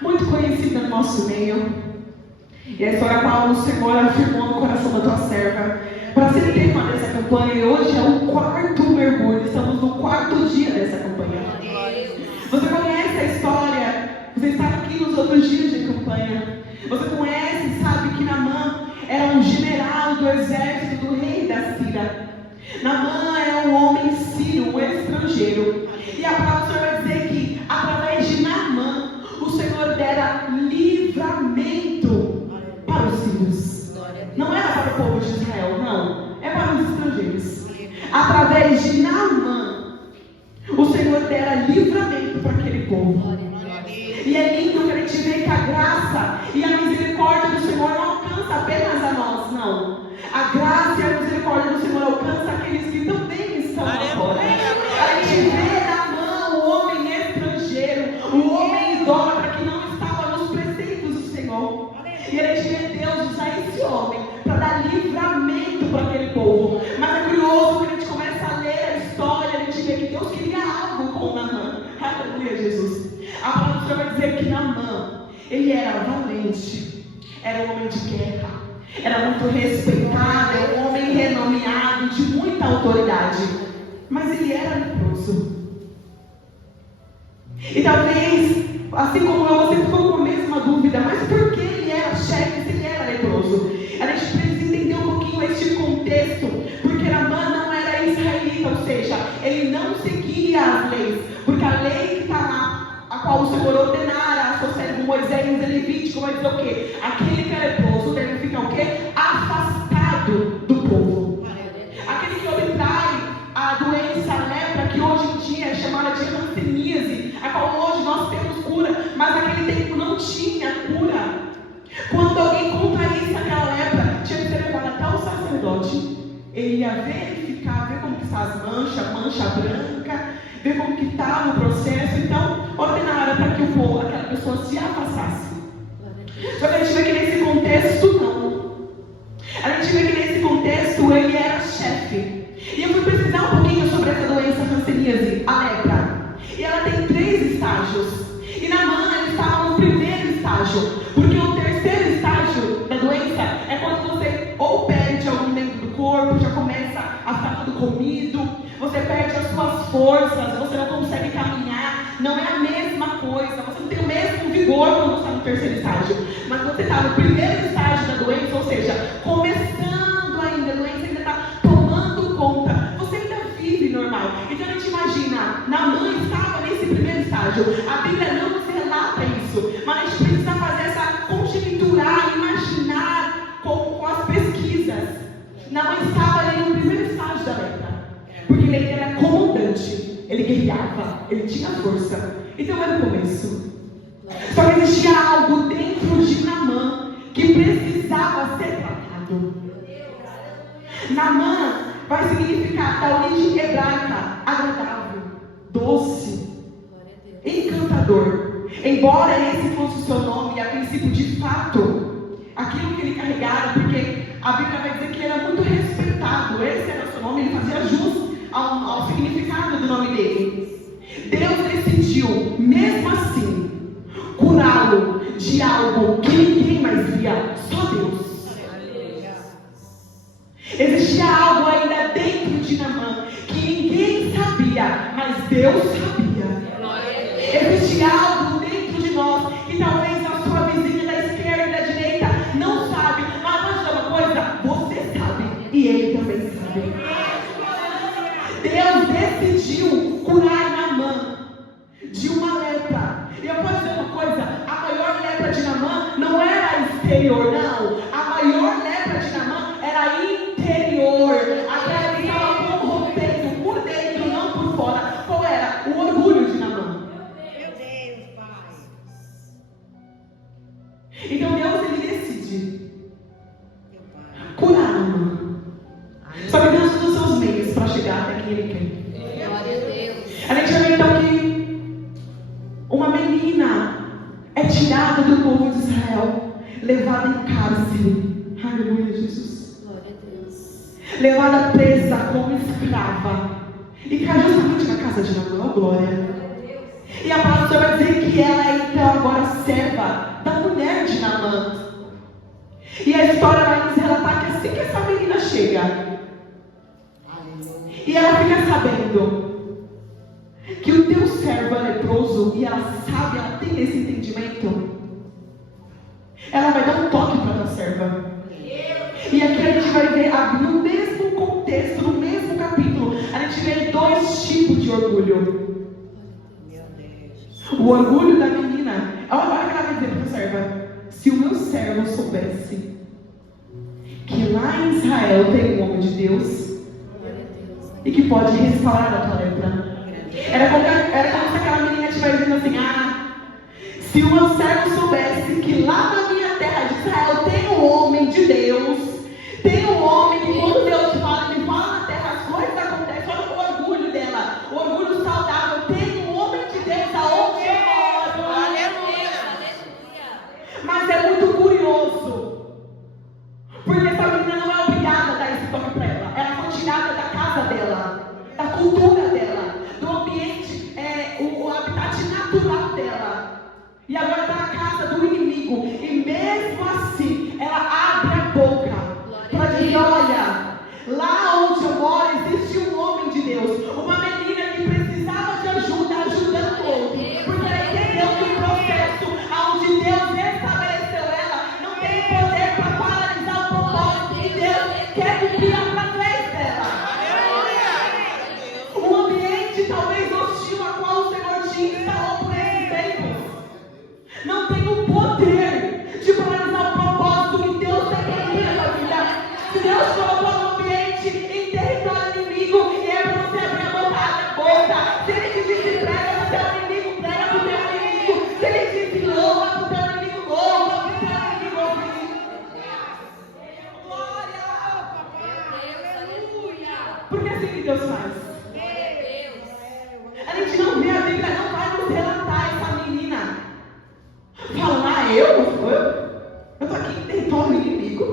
muito conhecida no nosso meio. E a história qual o Senhor afirmou no coração da tua serva para ser tema dessa campanha. E hoje é o 4º mergulho, estamos no 4º dia dessa campanha. Você conhece a história, você estava aqui nos outros dias de campanha. Você conhece, sabe que Naamã era um general do exército do rei da Síria. Naamã era um homem sírio, um estrangeiro. E a palavra do Senhor vai dizer que através de Naamã o Senhor dera livramento para os sírios. Não era para o povo de Israel, não. É para os estrangeiros. Através de Naamã o Senhor dera livramento para aquele povo. E é lindo que a gente vê que a graça e a misericórdia do Senhor não alcança apenas a nós, não. A graça e a misericórdia do Senhor alcança aqueles que também estão lá fora. A gente vê Naamã, o homem estrangeiro, o homem idólatra que não estava nos preceitos do Senhor. E a gente vê Deus usar esse homem para dar livramento para aquele povo. Mas é curioso que a gente começa a ler a história, a gente vê que Deus queria algo com Naamã. Aleluia, Jesus. A palavra do Senhor vai dizer que Naamã, ele era valente, era um homem de guerra, era muito respeitado, era um homem renomeado, de muita autoridade, mas ele era leproso. E talvez, assim como eu, você ficou com a mesma dúvida, mas por que ele era chefe se ele era leproso? A gente precisa entender um pouquinho este contexto, porque Naamã não era israelita, ou seja, ele não seguia as leis, porque a lei que está lá, a qual o Senhor ordenara a seu servo Moisés em Levítico, vai dizer o quê? Aquele que é leproso deve ficar o quê? Afastado do povo. Aquele que obtrai a doença, a lepra, que hoje em dia é chamada de hanseníase, a qual hoje nós temos cura, mas naquele tempo não tinha cura. Quando alguém contraísse aquela lepra, tinha que ser levado até o sacerdote. Ele ia verificar, ver como que está as manchas, mancha branca, ver como que estava o processo. Então, ordenaram para que o povo, aquela pessoa se afastasse. Só que a gente vê que nesse contexto, não. A gente vê que nesse contexto, ele era chefe. E eu fui pesquisar um pouquinho sobre essa doença hanseníase, a lepra. E ela tem 3 estágios. E Naamã, ele estava no primeiro estágio. Porque o terceiro estágio da doença é quando você ou perde algum dentro do corpo, já começa a ficar tudo comido, você perde as suas forças, você não consegue caminhar, não é a mesma coisa, você não tem o mesmo vigor quando você está no terceiro estágio, mas você está no primeiro estágio da doença, ou seja, começando ainda, a doença ainda está tomando conta, você ainda vive normal. Então a gente imagina, Naamã estava nesse primeiro estágio, a Bíblia não nos relata isso, mas a gente precisa fazer essa conjecturar, imaginar com as pesquisas. Naamã estava ali no primeiro estágio da lepra, porque ele era comandante, ele guerreava, ele tinha força. Então era o começo. Só que existia algo dentro de Naamã que precisava ser tratado. Naamã vai significar, da origem hebraica, agradável, doce, encantador. Embora esse fosse o seu nome, a princípio, de fato, aquilo que ele carregava, porque a Bíblia vai dizer que ele era muito respeitado, esse era o seu nome, ele fazia jus ao significado do nome dele. Deus decidiu, mesmo assim, curá-lo de algo que ninguém mais via, só Deus. Existia algo ainda dentro de Naamã que ninguém sabia, mas Deus sabia. Existia algo dentro de nós que talvez a sua vizinha da esquerda e da direita não sabe, mas pode dizer uma coisa, você sabe e ele também sabe. Deus decidiu curar Naamã de uma lepra. E eu posso dizer uma coisa, a maior lepra de Naamã não era exterior, não. A maior lepra de Naamã era interior. Aquela que estava corrompendo por dentro, não por fora. Qual era? O orgulho de Naamã. Meu Deus, Pai. Então Deus, ele decide curar Naamã. Só que Deus usa os seus meios para chegar até quem ele quer. Glória a Deus. A gente vê então que uma menina é tirada do povo de Israel, levada em cárcere. Aleluia, Jesus. Glória a Deus. Levada presa como escrava. E cai justamente na casa de Naamã, glória. E a palavra vai dizer que ela é então agora serva serva da mulher de Naamã. E a história vai nos relatar que assim que essa menina chega, e ela fica sabendo que o teu servo é leproso, e ela sabe, ela tem esse entendimento, ela vai dar um toque para a tua serva. E aqui a gente vai ver, no mesmo contexto, no mesmo capítulo, a gente vê dois tipos de orgulho. O orgulho da menina. Olha o que ela vai dizer para a serva: se o meu servo soubesse que lá em Israel tem um homem de Deus e que pode restaurar a tua lepra. Era como se aquela menina estivesse dizendo assim: se o meu servo soubesse que lá na minha terra de Israel tem um homem de Deus, tem um homem que quando Deus fala, ele fala na terra, as coisas acontecem. Olha o orgulho dela, o orgulho saudável. Tem um homem de Deus aonde eu moro. Aleluia. Mas é muito curioso, porque essa menina não é obrigada a dar esse toque para ela. Ela foi tirada da casa dela, da cultura dela, do ambiente, o habitat natural dela. E agora está na casa do inimigo. E mesmo assim, ela abre a boca para dizer: olha, lá onde eu moro existe um homem de Deus. Uma menina que precisava de ajuda, ajudando o outro. Porque ela entendeu que o processo onde Deus estabeleceu ela não tem poder para paralisar o propósito que Deus quer cumprir através dela. Um ambiente talvez hostil a qual o Senhor te instalou por esses tempos não tem o poder de paralisar o propósito que Deus tem para a tua vida. Se Deus colocou no ambiente em território inimigo, e é para você abrir a boca, abre a boca. Se Ele te disse prega para o teu inimigo, prega para o teu inimigo. Se Ele te disse louva para o teu inimigo, louva para o teu inimigo ouvir. Glória, aleluia. Porque assim que Deus faz. A gente não vê, a Bíblia não vai nos relatar essa menina falando: eu estou aqui em território inimigo.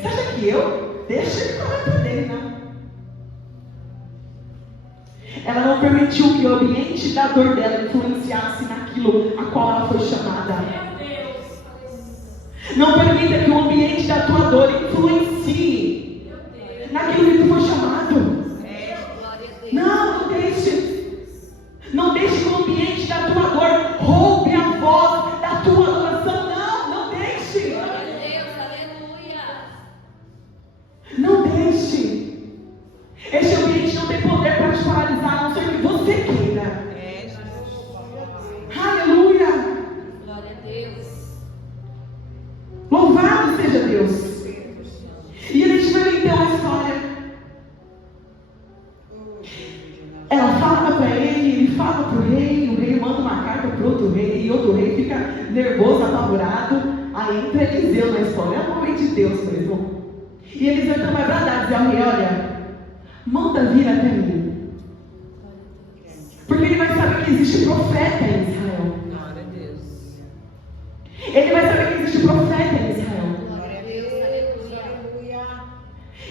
Você acha que eu? Deixa ele falar para dele, não. Ela não permitiu que o ambiente da dor dela influenciasse naquilo a qual ela foi chamada. Não permita que o ambiente da tua dor influencie naquilo que tu foi chamado. Não deixe. Não deixe que o ambiente da tua dor roube a voz da tua adoração. Não deixe. Não deixe. Este ambiente não tem poder para te paralisar, a não ser que você queira. Aleluia. Glória a Deus. Louvado seja Deus. E a gente vai ver então a história. Ela fala para ele fala para o rei manda uma carta para outro rei, e outro rei fica nervoso, apavorado. Aí entra Eliseu na história, é um homem de Deus mesmo. E Eliseu então vai bradar, dizer ao rei: olha, manda vir até mim. Porque ele vai saber que existe profeta em Israel. Glória a Deus. Ele vai saber que existe profeta em Israel. Glória a Deus. Aleluia.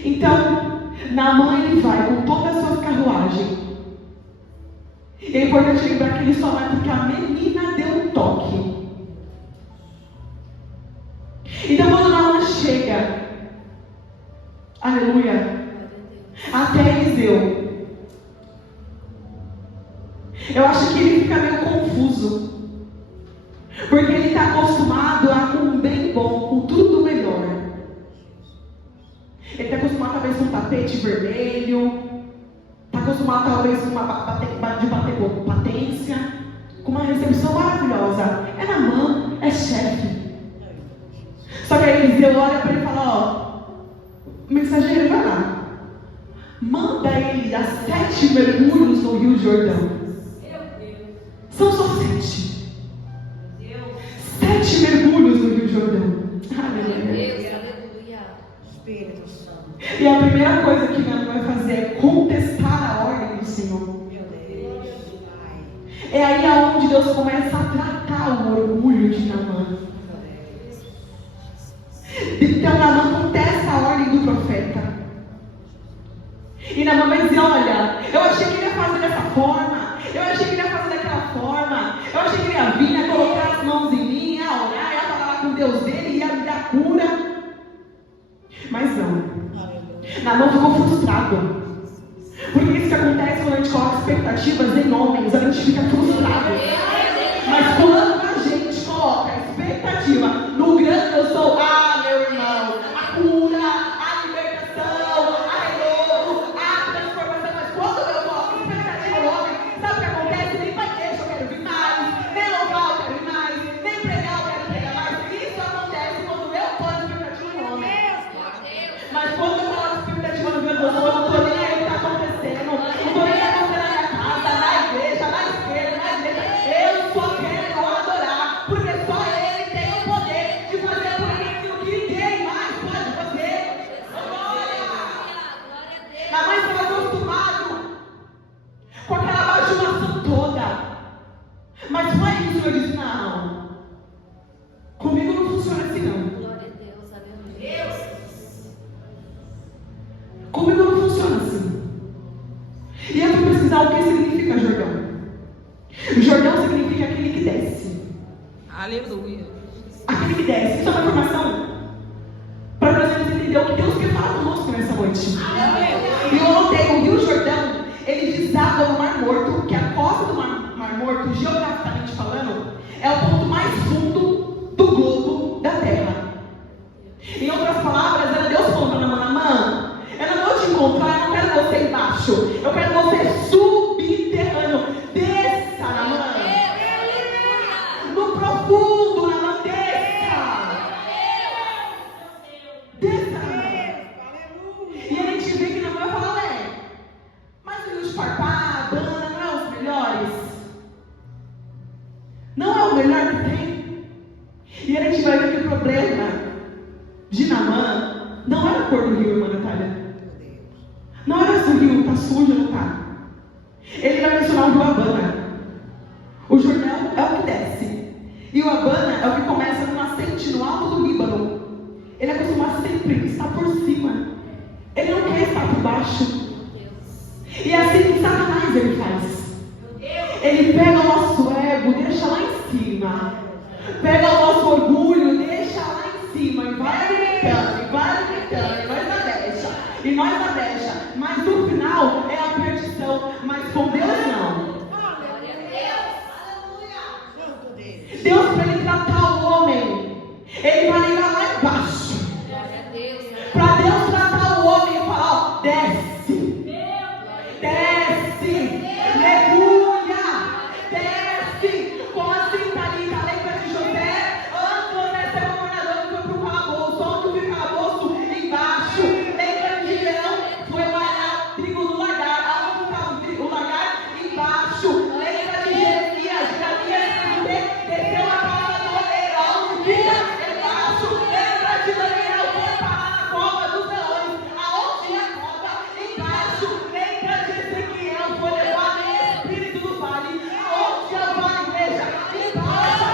Então, Naamã ele vai com toda a sua carruagem. E é importante lembrar que ele só vai porque a menina deu um toque. Então quando Naamã chega, aleluia, até Eliseu, eu acho que ele fica meio confuso, porque ele está acostumado a com um bem bom, com tudo melhor. Ele está acostumado talvez com um tapete vermelho, está acostumado talvez com de bater patência, com uma recepção maravilhosa. É Naamã, é chefe. Só que aí Eliseu olha para ele e fala: ó, mensageiro, vai lá, manda ele a 7 mergulhos no Rio Jordão. São só 7. 7 mergulhos no Rio Jordão. Aleluia. Espírito Santo. E a primeira coisa que Naamã vai fazer é contestar a ordem do Senhor. Meu Deus, Pai. É aí aonde Deus começa a tratar o orgulho de Naamã. Então Naamã contesta a ordem do profeta. E Naamã vai dizer: olha, eu achei que ele ia fazer dessa forma, eu achei que ele ia fazer daquela forma, eu achei que ele ia vir, ia colocar as mãos em mim, Deus dele ia me dar cura. Mas não. Aleluia. Naamã ficou frustrado. Porque isso que acontece quando a gente coloca expectativas em homens, a gente fica frustrado. Mas quando a gente coloca expectativa no grande eu sou, meu irmão, a cura, a libertação, a renovo, a transformação. Mas quando eu coloco expectativa no homem, sabe o que acontece? Nem vai deixar, eu quero vir mais, nem louvar, eu quero vir mais, nem pregar, eu quero pregar mais. Isso acontece quando eu coloco expectativa no homem. Mas quando eu coloco expectativa no grande eu sou, eu não estou nem aí o que está acontecendo. Não estou nem acontecendo na minha casa, na igreja, na esquerda, na direita. Eu só quero adorar, porque só Ele tem o poder de fazer por mim aquilo que ninguém mais pode fazer. A mãe estava acostumado com aquela bajulação toda. Mas foi isso que o Senhor disse: não, comigo não funciona assim não. Comigo não funciona assim. E eu fui pesquisar o que significa Jordão. Jordão significa aquele que desce. Aleluia. Aquele que desce. Isso é uma informação para nós entender o que Deus quer falar conosco nessa noite. E eu notei, o Rio Jordão, ele desaba no Mar Morto, que a costa do Mar Morto, geograficamente falando, é o ponto mais fundo do globo da Terra. Em outras palavras, era Deus falando para Naamã: eu não vou te encontrar, eu não quero você embaixo, eu quero você subterrâneo. Desça, Naamã. No profundo, Naamã, desça. Desça, Naamã. E a gente vê que Naamã fala: mas o rio de Farpá, Abana, não é os melhores? Não é o melhor que tem? E a gente vai ver que o problema de Naamã não era a cor do rio, irmã Natália. Não era se o rio está sujo ou não está. Ele vai mencionar o rio Abana. O Jordão é o que desce. E o Abana é o que começa numa nascente no alto do Líbano. Ele é acostumado sempre a estar por cima. Ele não quer estar por baixo. E é assim que Satanás ele faz. Ele pega o nosso ego, deixa lá em cima. Pega o nosso orgulho, deixa lá em cima. E vai alimentando, e vai alimentando. E nós adexa. E nós adexa. Mas no final é a perdição. Mas com Deus não. Deus, para ele tratar o homem, ele vai ligar lá embaixo. Para Deus tratar o homem e falar: ó, desce. Desce. Mergulha. Desce. Como assim, Thalita? Lembra de José? Antes de ser governador, foi para o calabouço. Onde fica o calabouço? Embaixo. Lembra de Gideão? Foi lá, trigo no lagar. Aonde estava o lagar? Embaixo. Lembra de Jeremias? Desceu a cova do oleiro. Aonde fica? Embaixo. Lembra de Daniel? Foi parar na cova dos leões. Aonde é a cova? Embaixo. Lembra de Ezequiel? Foi levado em espírito do vale. Aonde é o vale? Veja. Embaixo.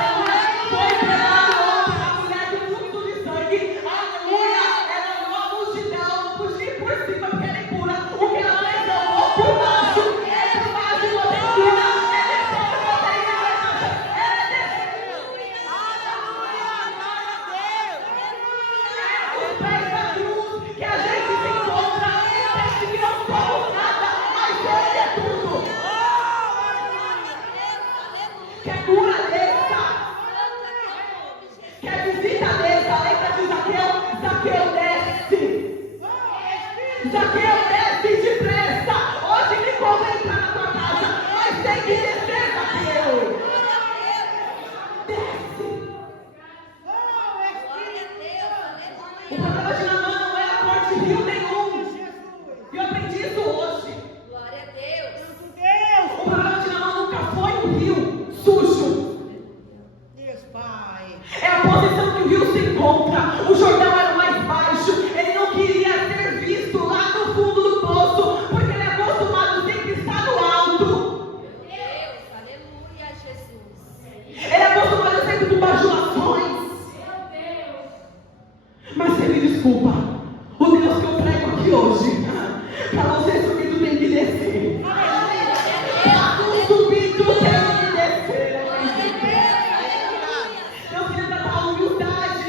Foi pegado ontem a mulher do fluxo de sangue. Aleluia. Ela olhou a multidão, fugir por cima porque ela é pura. O que ela fez? Eu vou por baixo. É por baixo você é pura. É descer que você é igreja. É descer. É os pés da cruz que a gente se encontra. Sente que não somos nada, mas Ele é tudo. Quer cura, desça. Quer visita, desça. Lembra de Zaqueu? Zaqueu, desce. Zaqueu, desce depressa. Hoje me convém entrar na tua casa, mas tem que descer, Zaqueu. Desce. O problema de Naamã não era a cor de rio nenhum. E eu aprendi isso hoje. O problema de Naamã nunca foi um rio sujo. É a posição que o rio se encontra. O Jordão era o mais baixo. Ele não queria ser visto lá no fundo do poço, porque ele é acostumado sempre a estar no alto. Ele é acostumado sempre com bajulações. Mas você me desculpa, o Deus que eu prego aqui hoje, para você subir, tu tem que descer. Para tu subir, tu tem que descer. Deus queria tratar a humildade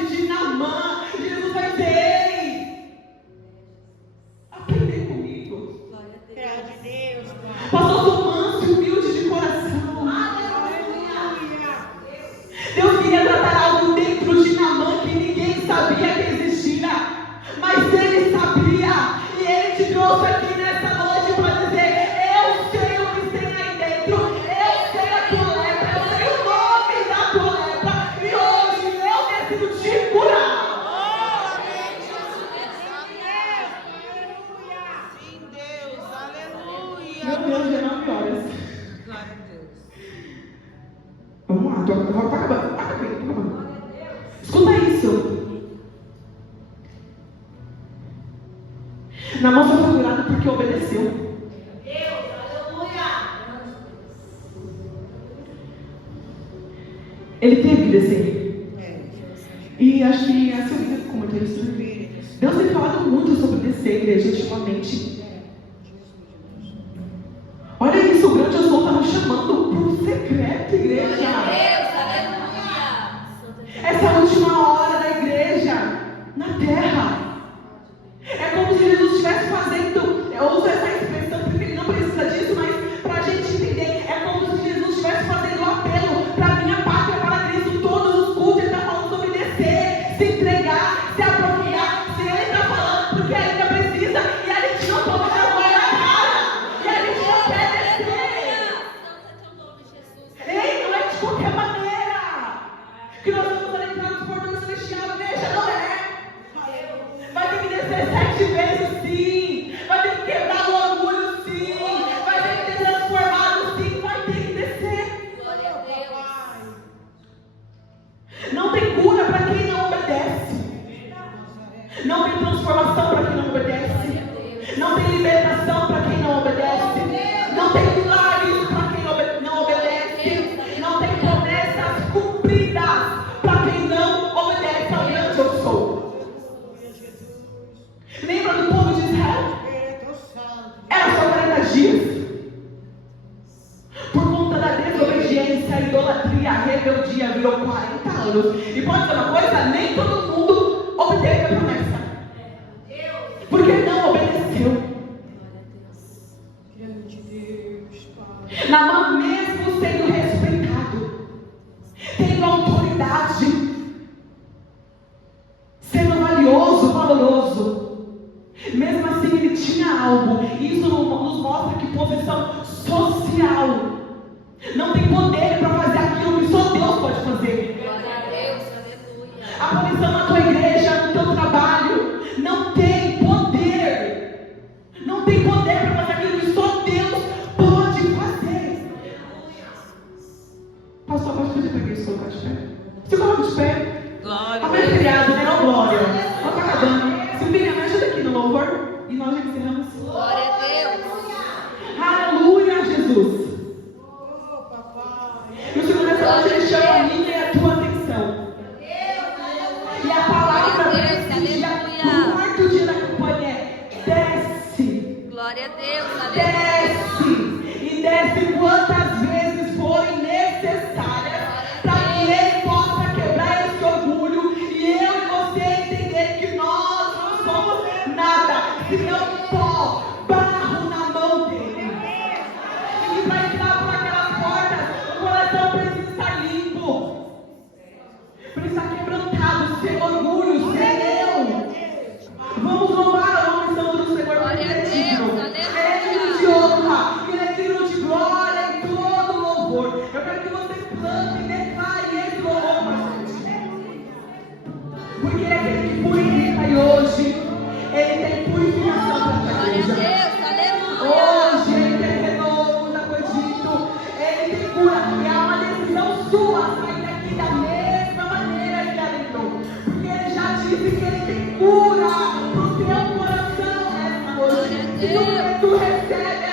Naamã foi curado porque obedeceu. Ele teve que descer. E acho que a Silvia comentou isso. Deus tem falado muito sobre descer, igreja, ultimamente. Olha isso, o grande Eu Sou está nos chamando para um secreto, igreja. Essa é a última hora da igreja na terra. É como se Jesus estivesse fazendo, eu uso essa expressão porque ele não precisa disso, mas para a gente entender, é como se Jesus estivesse fazendo um apelo para a minha pátria, para Cristo, todos os cultos. Ele está falando sobre descer, se entregar, se apropriar. Se ele está falando, porque ainda precisa, e a gente não toma vergonha na cara, e a gente não quer descer. Ei, não é de qualquer maneira que nós vamos entrar nos portões celestiais, igreja, não é. Vai ter que descer 7 vezes, sim. Vai ter que quebrar o orgulho, sim. Vai ter que ser transformado, sim. Vai ter que descer. Glória a Deus. Não tem cura para quem não obedece. Não tem transformação para quem não obedece. Não tem libertação para quem não obedece. Não tem milagres para quem não obedece. Não tem promessas cumpridas para quem não obedece ao grande Eu Sou. Lembra do povo de Israel? Era só 40 dias. Por conta da desobediência, a idolatria, a rebeldia virou 40 anos. E pode ser uma coisa, nem todo mundo obteve a promessa. Porque não obedeceu. Naamã, mesmo sendo respeitado, tendo autoridade, sendo valioso, valoroso, mesmo assim ele tinha algo. Isso nos mostra que posição social não tem poder para fazer aquilo que só Deus pode fazer. Glória a Deus, aleluia. A posição na tua igreja, no teu trabalho, não tem poder. Não tem poder para fazer aquilo que só Deus pode fazer. Pastor, pode pedir para quem se colocar de pé? Se coloca de pé. Glória. Amanhã é feriado, né? Não, glória. Não tá acabando. Silvinha, me ajuda aqui no louvor. E nós já encerramos. Glória a Deus. Aleluia, Jesus. E o Senhor nessa noite ele chama a minha e a tua atenção. E a palavra do quarto dia da campanha é desce. Glória a Deus, aleluia. Desce. E desce quantas vezes forem necessárias para que Ele possa quebrar esse orgulho e eu e você entender que nós não somos nada, senão pó, barro na mão dele. E que para entrar por aquelas portas, o coração precisa estar limpo, precisa estar quebrantado, sem orgulho, sem eu. Vamos louvar o nome santo do Senhor, porque Ele é digno. Ele é digno de honra, Ele é digno de glória e todo louvor. Eu quero que você plante e declare esse louvor para a gente. Porque Ele é aquele que purifica e hoje Ele tem purificação para a tua Glória a igreja. Deus, aleluia. Hoje Ele tem renovo da Cogito. Ele tem cura. E há uma decisão sua sair daqui da mesma maneira que ela entrou. Porque Ele já disse que Ele tem cura para o teu coração nessa noite. E tu recebe